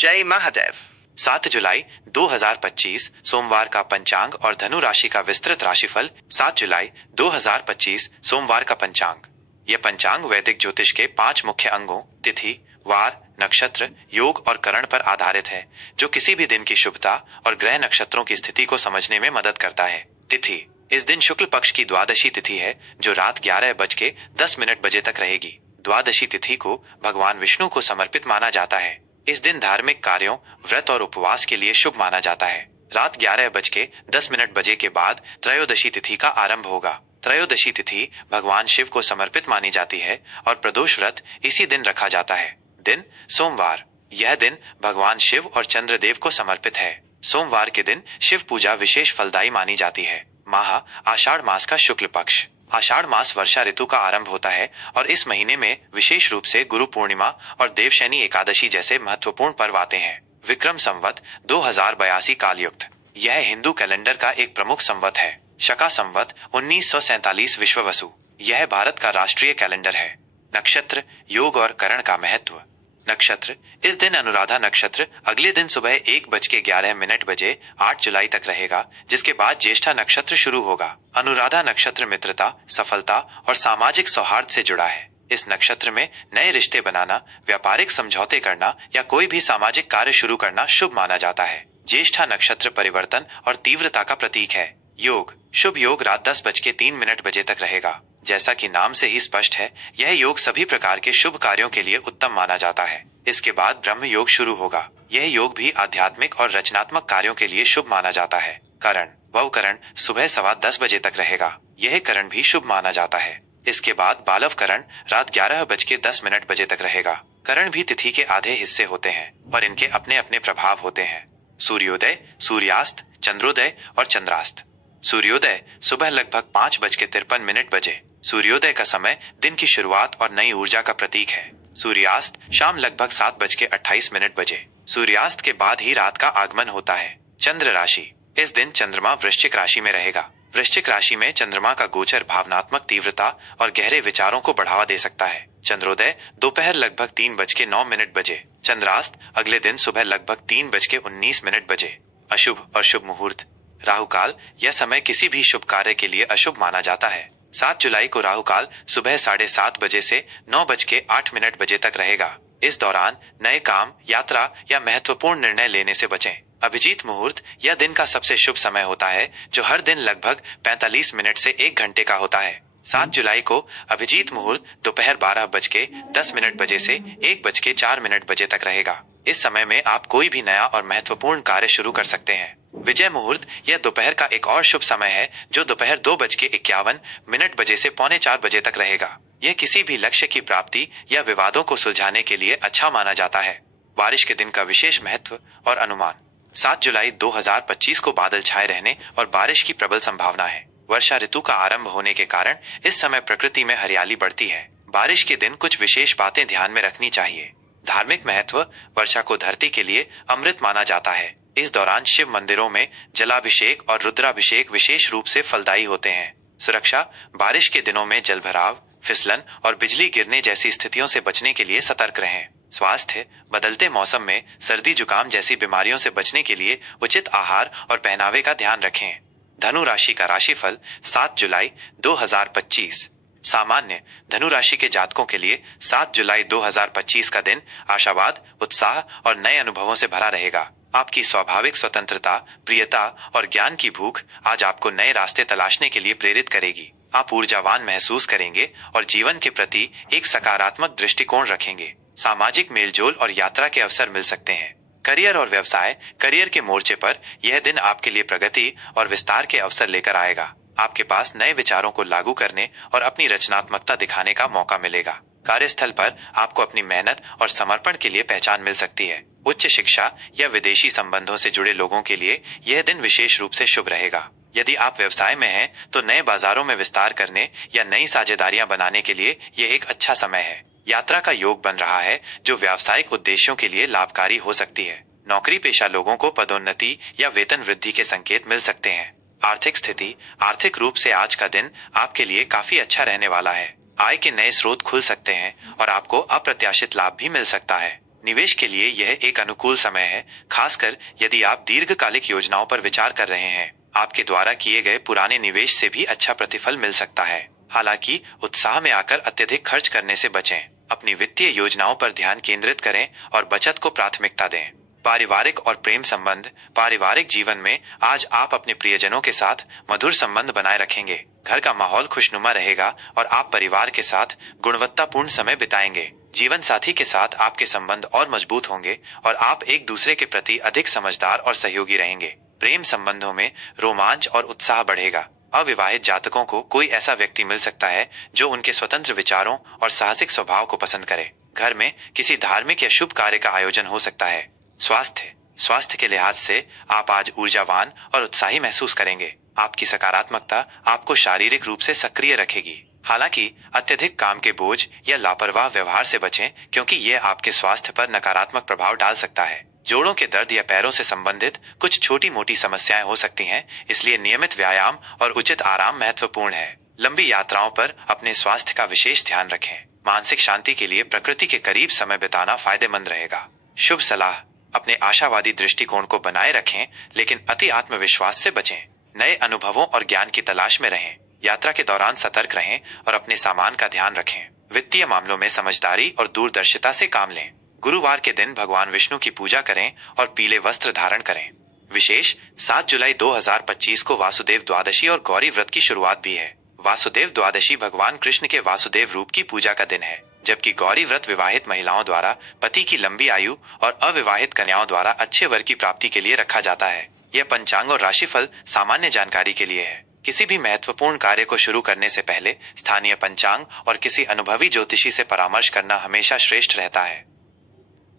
जय महादेव। 7 जुलाई 2025 सोमवार का पंचांग और धनु राशि का विस्तृत राशिफल। 7 जुलाई 2025 सोमवार का पंचांग। यह पंचांग वैदिक ज्योतिष के 5 मुख्य अंगों तिथि, वार, नक्षत्र, योग और करण पर आधारित है, जो किसी भी दिन की शुभता और ग्रह नक्षत्रों की स्थिति को समझने में मदद करता है। तिथि: इस दिन शुक्ल पक्ष की द्वादशी तिथि है, जो रात 11:10 बजे तक रहेगी। द्वादशी तिथि को भगवान विष्णु को समर्पित माना जाता है। इस दिन धार्मिक कार्यों, व्रत और उपवास के लिए शुभ माना जाता है। रात 11:10 बजे के बाद त्रयोदशी तिथि का आरंभ होगा। त्रयोदशी तिथि भगवान शिव को समर्पित मानी जाती है और प्रदोष व्रत इसी दिन रखा जाता है। दिन: सोमवार। यह दिन भगवान शिव और चंद्रदेव को समर्पित है। सोमवार के दिन शिव पूजा विशेष फलदायी मानी जाती है। माह: आषाढ़ मास का शुक्ल पक्ष। आषाढ़ मास वर्षा ऋतु का आरंभ होता है और इस महीने में विशेष रूप से गुरु पूर्णिमा और देवशैनी एकादशी जैसे महत्वपूर्ण पर्व आते हैं। विक्रम संवत 2082 कालयुक्त। यह हिंदू कैलेंडर का एक प्रमुख संवत है। शका संवत 1947 विश्ववसु। यह भारत का राष्ट्रीय कैलेंडर है। नक्षत्र, योग और करण का महत्व। नक्षत्र: इस दिन अनुराधा नक्षत्र अगले दिन सुबह 1:11 बजे 8 जुलाई तक रहेगा, जिसके बाद ज्येष्ठा नक्षत्र शुरू होगा। अनुराधा नक्षत्र मित्रता, सफलता और सामाजिक सौहार्द से जुड़ा है। इस नक्षत्र में नए रिश्ते बनाना, व्यापारिक समझौते करना या कोई भी सामाजिक कार्य शुरू करना शुभ माना जाता है। ज्येष्ठा नक्षत्र परिवर्तन और तीव्रता का प्रतीक है। योग: शुभ योग रात 10:03 बजे तक रहेगा। जैसा कि नाम से ही स्पष्ट है, यह योग सभी प्रकार के शुभ कार्यों के लिए उत्तम माना जाता है। इसके बाद ब्रह्म योग शुरू होगा। यह योग भी आध्यात्मिक और रचनात्मक कार्यों के लिए शुभ माना जाता है। करण: ववकरण सुबह 10:15 बजे तक रहेगा। यह करण भी शुभ माना जाता है। इसके बाद बालव करण रात 11:10 बजे तक रहेगा। करण भी तिथि के आधे हिस्से होते हैं और इनके अपने अपने प्रभाव होते हैं। सूर्योदय, सूर्यास्त, चंद्रोदय और चंद्रास्त। सूर्योदय सुबह लगभग 5:53 बजे। सूर्योदय का समय दिन की शुरुआत और नई ऊर्जा का प्रतीक है। सूर्यास्त शाम लगभग 7:28 बजे। सूर्यास्त के बाद ही रात का आगमन होता है। चंद्र राशि: इस दिन चंद्रमा वृश्चिक राशि में रहेगा। वृश्चिक राशि में चंद्रमा का गोचर भावनात्मक तीव्रता और गहरे विचारों को बढ़ावा दे सकता है। चंद्रोदय दोपहर लगभग 3:09 बजे। चंद्रास्त अगले दिन सुबह लगभग 3:19 बजे। अशुभ और शुभ मुहूर्त। राहु काल: यह समय किसी भी शुभ कार्य के लिए अशुभ माना जाता है। 7 जुलाई को राहु काल सुबह 7:30 बजे से 9:08 बजे तक रहेगा। इस दौरान नए काम, यात्रा या महत्वपूर्ण निर्णय लेने से बचें। अभिजीत मुहूर्त यह दिन का सबसे शुभ समय होता है, जो हर दिन लगभग 45 मिनट से 1 घंटे का होता है। 7 जुलाई को अभिजीत मुहूर्त दोपहर 12:10 बजे से 1:04 बजे तक रहेगा। इस समय में आप कोई भी नया और महत्वपूर्ण कार्य शुरू कर सकते हैं। विजय मुहूर्त यह दोपहर का एक और शुभ समय है, जो दोपहर 2:51 बजे से 3:45 बजे तक रहेगा। यह किसी भी लक्ष्य की प्राप्ति या विवादों को सुलझाने के लिए अच्छा माना जाता है। बारिश के दिन का विशेष महत्व और अनुमान। 7 जुलाई 2025 को बादल छाए रहने और बारिश की प्रबल संभावना है। वर्षा ऋतु का आरंभ होने के कारण इस समय प्रकृति में हरियाली बढ़ती है। बारिश के दिन कुछ विशेष बातें ध्यान में रखनी चाहिए। धार्मिक महत्व: वर्षा को धरती के लिए अमृत माना जाता है। इस दौरान शिव मंदिरों में जलाभिषेक और रुद्राभिषेक विशेष रूप से फलदायी होते हैं। सुरक्षा: बारिश के दिनों में जलभराव, फिसलन और बिजली गिरने जैसी स्थितियों से बचने के लिए सतर्क रहें। स्वास्थ्य: बदलते मौसम में सर्दी जुकाम जैसी बीमारियों से बचने के लिए उचित आहार और पहनावे का ध्यान रखें। धनु राशि का राशिफल 7 जुलाई 2025। सामान्य: धनु राशि के जातकों के लिए 7 जुलाई 2025 का दिन आशावाद, उत्साह और नए अनुभवों से भरा रहेगा। आपकी स्वाभाविक स्वतंत्रता, प्रियता और ज्ञान की भूख आज आपको नए रास्ते तलाशने के लिए प्रेरित करेगी। आप ऊर्जावान महसूस करेंगे और जीवन के प्रति एक सकारात्मक दृष्टिकोण रखेंगे। सामाजिक मेलजोल और यात्रा के अवसर मिल सकते हैं। करियर और व्यवसाय: करियर के मोर्चे पर यह दिन आपके लिए प्रगति और विस्तार के अवसर लेकर आएगा। आपके पास नए विचारों को लागू करने और अपनी रचनात्मकता दिखाने का मौका मिलेगा। कार्यस्थल पर आपको अपनी मेहनत और समर्पण के लिए पहचान मिल सकती है। उच्च शिक्षा या विदेशी संबंधों से जुड़े लोगों के लिए यह दिन विशेष रूप से शुभ रहेगा। यदि आप व्यवसाय में हैं, तो नए बाजारों में विस्तार करने या नई साझेदारियां बनाने के लिए यह एक अच्छा समय है। यात्रा का योग बन रहा है, जो व्यावसायिक उद्देश्यों के लिए लाभकारी हो सकती है। नौकरी पेशा लोगों को पदोन्नति या वेतन वृद्धि के संकेत मिल सकते हैं। आर्थिक स्थिति: आर्थिक रूप से आज का दिन आपके लिए काफी अच्छा रहने वाला है। आय के नए स्रोत खुल सकते हैं और आपको अप्रत्याशित लाभ भी मिल सकता है। निवेश के लिए यह एक अनुकूल समय है, खासकर यदि आप दीर्घकालिक योजनाओं पर विचार कर रहे हैं। आपके द्वारा किए गए पुराने निवेश से भी अच्छा प्रतिफल मिल सकता है। हालांकि उत्साह में आकर अत्यधिक खर्च करने से बचें। अपनी वित्तीय योजनाओं पर ध्यान केंद्रित करें और बचत को प्राथमिकता दें। पारिवारिक और प्रेम संबंध। पारिवारिक जीवन में आज आप अपने प्रियजनों के साथ मधुर संबंध बनाए रखेंगे। घर का माहौल खुशनुमा रहेगा और आप परिवार के साथ गुणवत्तापूर्ण समय बिताएंगे। जीवन साथी के साथ आपके संबंध और मजबूत होंगे और आप एक दूसरे के प्रति अधिक समझदार और सहयोगी रहेंगे। प्रेम संबंधों में रोमांच और उत्साह बढ़ेगा। अविवाहित जातकों को कोई ऐसा व्यक्ति मिल सकता है जो उनके स्वतंत्र विचारों और साहसिक स्वभाव को पसंद करे। घर में किसी धार्मिक या शुभ कार्य का आयोजन हो सकता है। स्वास्थ्य के लिहाज से आप आज ऊर्जावान और उत्साही महसूस करेंगे। आपकी सकारात्मकता आपको शारीरिक रूप से सक्रिय रखेगी। हालांकि अत्यधिक काम के बोझ या लापरवाह व्यवहार से बचें, क्योंकि यह आपके स्वास्थ्य पर नकारात्मक प्रभाव डाल सकता है। जोड़ों के दर्द या पैरों से संबंधित कुछ छोटी मोटी समस्याएं हो सकती हैं, इसलिए नियमित व्यायाम और उचित आराम महत्वपूर्ण है। लंबी यात्राओं पर अपने स्वास्थ्य का विशेष ध्यान रखें। मानसिक शांति के लिए प्रकृति के करीब समय बिताना फायदेमंद रहेगा। शुभ सलाह। अपने आशावादी दृष्टिकोण को बनाए रखें, लेकिन अति आत्मविश्वास से बचें। नए अनुभवों और ज्ञान की तलाश में रहें। यात्रा के दौरान सतर्क रहें और अपने सामान का ध्यान रखें। वित्तीय मामलों में समझदारी और दूरदर्शिता से काम लें। गुरुवार के दिन भगवान विष्णु की पूजा करें और पीले वस्त्र धारण करें। विशेष 7 जुलाई 2025 को वासुदेव द्वादशी और गौरी व्रत की शुरुआत भी है। वासुदेव द्वादशी भगवान कृष्ण के वासुदेव रूप की पूजा का दिन है, जबकि गौरी व्रत विवाहित महिलाओं द्वारा पति की लंबी आयु और अविवाहित कन्याओं द्वारा अच्छे वर की प्राप्ति के लिए रखा जाता है। यह पंचांग और राशिफल सामान्य जानकारी के लिए है। किसी भी महत्वपूर्ण कार्य को शुरू करने से पहले स्थानीय पंचांग और किसी अनुभवी ज्योतिषी से परामर्श करना हमेशा श्रेष्ठ रहता है।